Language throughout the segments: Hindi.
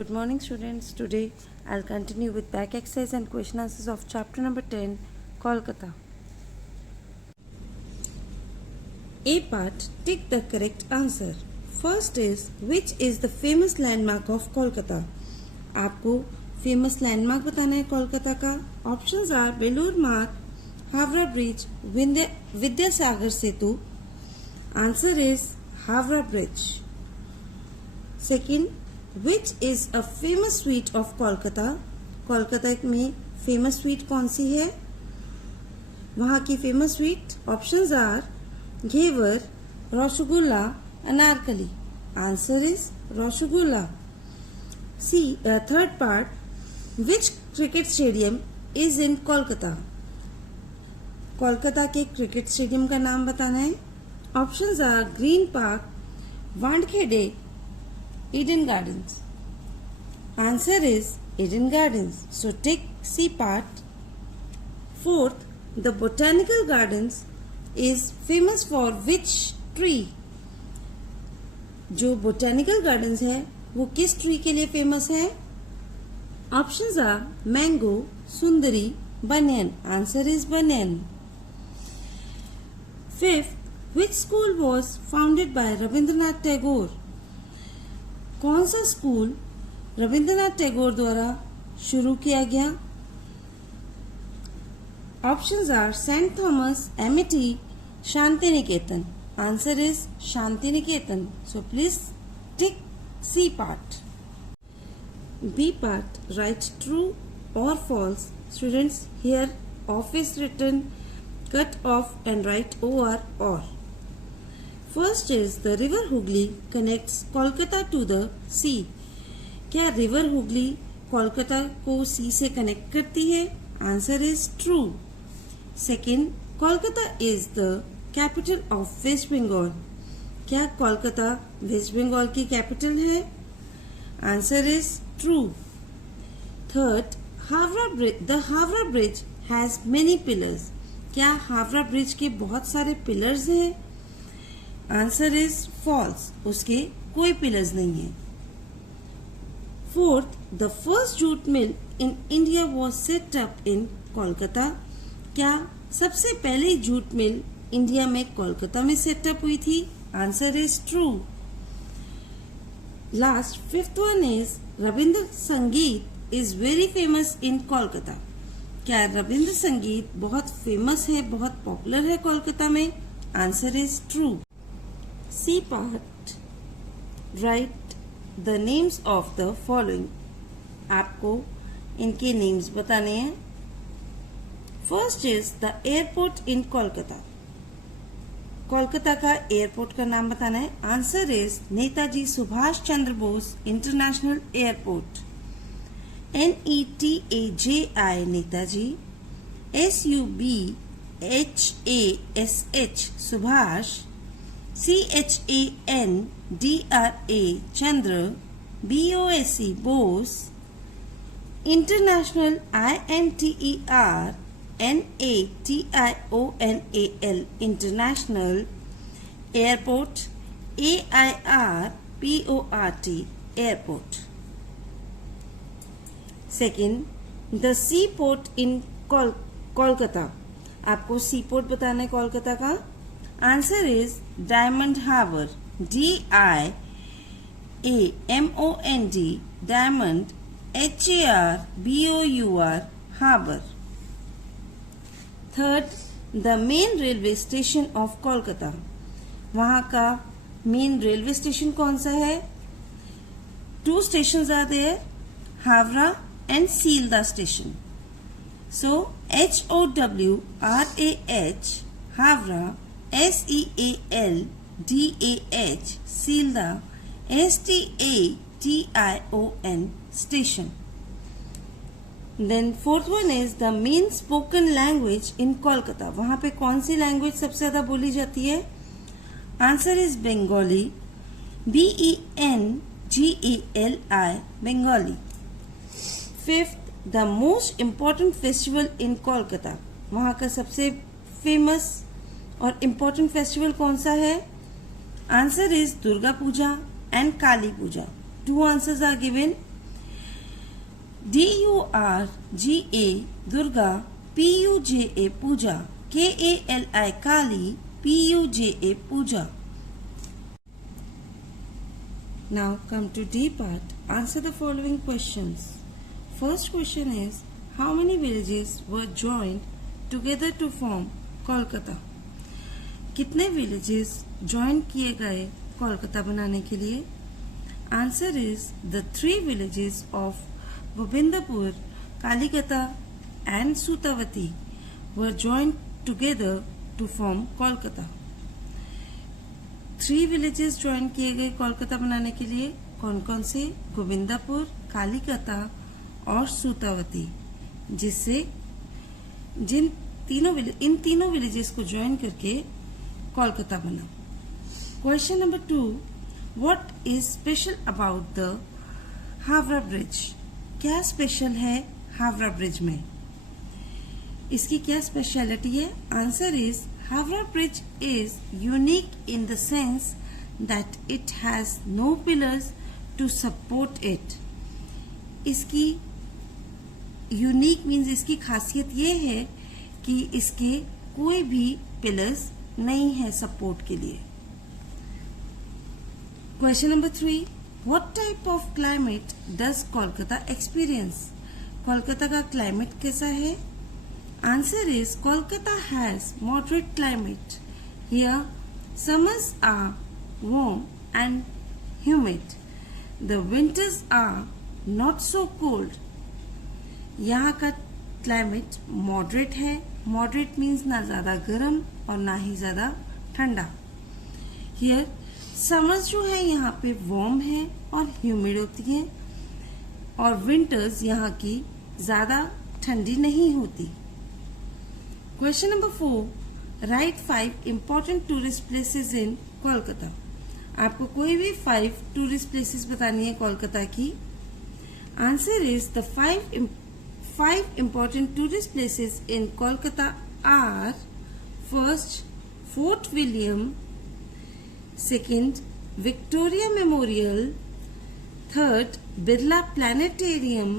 Good morning students. Today I'll continue with back exercise and question answers of chapter number 10, Kolkata. A part, tick the correct answer. First is, which is the famous landmark of Kolkata? आपको famous landmark बताना है कोलकाता का. Options are बेलूर मार्ग, Howrah bridge, Vidyasagar Setu. Answer is Havra Bridge. Second, which is a famous sweet of Kolkata? Kolkata में famous sweet कौन सी है? वहाँ की famous sweet options are ghevar, rasgulla, Anarkali. Answer is rasgulla. See, third part, which cricket stadium is in Kolkata? Kolkata के क्रिकेट स्टेडियम का नाम बताना है. Options are green park, Wankhede, Eden Gardens. Answer is Eden Gardens. So tick C part. Fourth, the Botanical Gardens is famous for which tree? जो Botanical Gardens है वो किस ट्री के लिए फेमस है? Options are mango, Sundari, banyan. Answer is banyan. Fifth, which school was founded by Rabindranath Tagore? कौन सा स्कूल रविंद्रनाथ टैगोर द्वारा शुरू किया गया? Options are saint Thomas, Amity, Shanti Niketan. Answer is Shanti Niketan. So please tick C part. B part, write true or false. Students, here of is written, cut off and write over or. First is the river Hooghly connects Kolkata to the sea. क्या river Hooghly कोलकाता को sea से connect करती है? Answer is true. Second, Kolkata is the capital of West Bengal. क्या कोलकाता वेस्ट बंगाल की कैपिटल है? Answer is true. Third, the Havra Bridge has many pillars. क्या हावड़ा ब्रिज के बहुत सारे पिलर्स हैं? Answer is false. उसके कोई पिलर्स नहीं है. Fourth, the first jute mill in India was set up in Kolkata. क्या सबसे पहले जूट मिल इंडिया में कोलकाता में सेटअप हुई थी? Answer is true. Last, fifth one is Rabindra Sangeet is very famous in Kolkata. क्या रविंद्र संगीत बहुत फेमस है, बहुत पॉपुलर है कोलकाता में? Answer is true. C part, write the names of the following. आपको इनके नेम्स बताने हैं. First is the airport in Kolkata. Kolkata का एयरपोर्ट का नाम बताना है. Answer is Netaji Subhash Chandra Bose international airport. NETAJI Netaji, SUBHASH Subhash, CHANDRA Chandra, BOSE Bose, international INTERNATIONAL international, airport AIRPORT airport. Second, the sea port in Kolkata. आपको सी पोर्ट बताना है कोलकाता का. Answer is Diamond Harbour, DIAMOND Diamond, HARBOUR Harbour. Third, the main railway station of Kolkata. वहां का मेन रेलवे स्टेशन कौन सा है? 2 stations are there, Howrah and सीलदा station. So HOWRAH Howrah, SEALDAH सीलदा, STATION station. Then fourth one is the main spoken language in Kolkata. वहाँ पे कौन सी लैंग्वेज सबसे ज्यादा बोली जाती है? Answer is Bengali, BENGALI Bengali. Fifth, the most important festival in Kolkata. वहाँ का सबसे फेमस और इम्पोर्टेंट फेस्टिवल कौन सा है? Answer is Durga Puja and Kali Puja. Two answers are given. DURGA Durga, PUJA Puja, KALI Kali, PUJA Puja. Now come to D part. Answer the following questions. First question is, how many villages were joined together to form Kolkata? कितने villages join किए गए कोलकाता बनाने के लिए? Answer is the 3 villages of Gobindapur, Kalikata and Sutavati were joined together to form Kolkata. 3 villages join किए गए कोलकाता बनाने के लिए. कौन कौन से? गोविंदापुर, कालिकता और सूतावती, जिससे इन तीनों विलेजेस को ज्वाइन करके कोलकाता बना. Question number 2, what is special about the Howrah bridge? क्या स्पेशल है हावड़ा ब्रिज में? इसकी क्या स्पेशलिटी है? Answer is Howrah bridge is unique in the sense that it has no pillars to support it. इसकी यूनिक मीन्स इसकी खासियत ये है कि इसके कोई भी पिलर्स नहीं है सपोर्ट के लिए. Question number 3, what type of climate does Kolkata experience? Kolkata का क्लाइमेट कैसा है? Answer is Kolkata has moderate climate. Here summers are warm and humid. The winters are not so cold. यहाँ का क्लाइमेट मॉडरेट है. मॉडरेट मीन्स ना ज्यादा गर्म और ना ही ज्यादा ठंडा. हियर समर्स जो है यहाँ पे वार्म है और ह्यूमिड होती है, और विंटर्स यहाँ की ज्यादा ठंडी नहीं होती. Question number 4, right 5 important tourist places in Kolkata. आपको कोई भी 5 टूरिस्ट प्लेसेस बतानी है कोलकाता की. Answer is the 5 important tourist places in Kolkata are: first, Fort William; second, Victoria Memorial; third, Birla Planetarium;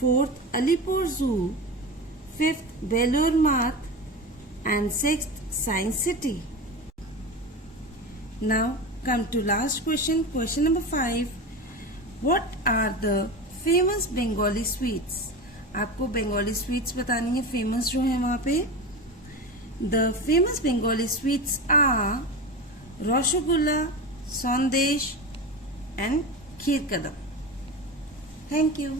fourth, Alipur Zoo; fifth, Belur Math; and sixth, Science City. Now come to last question. Question number 5. What are the famous Bengali sweets? आपको बंगाली स्वीट्स बतानी है फेमस जो है वहां पे. The famous Bengali sweets are rasgulla, संदेश and kheer Kadam. Thank you.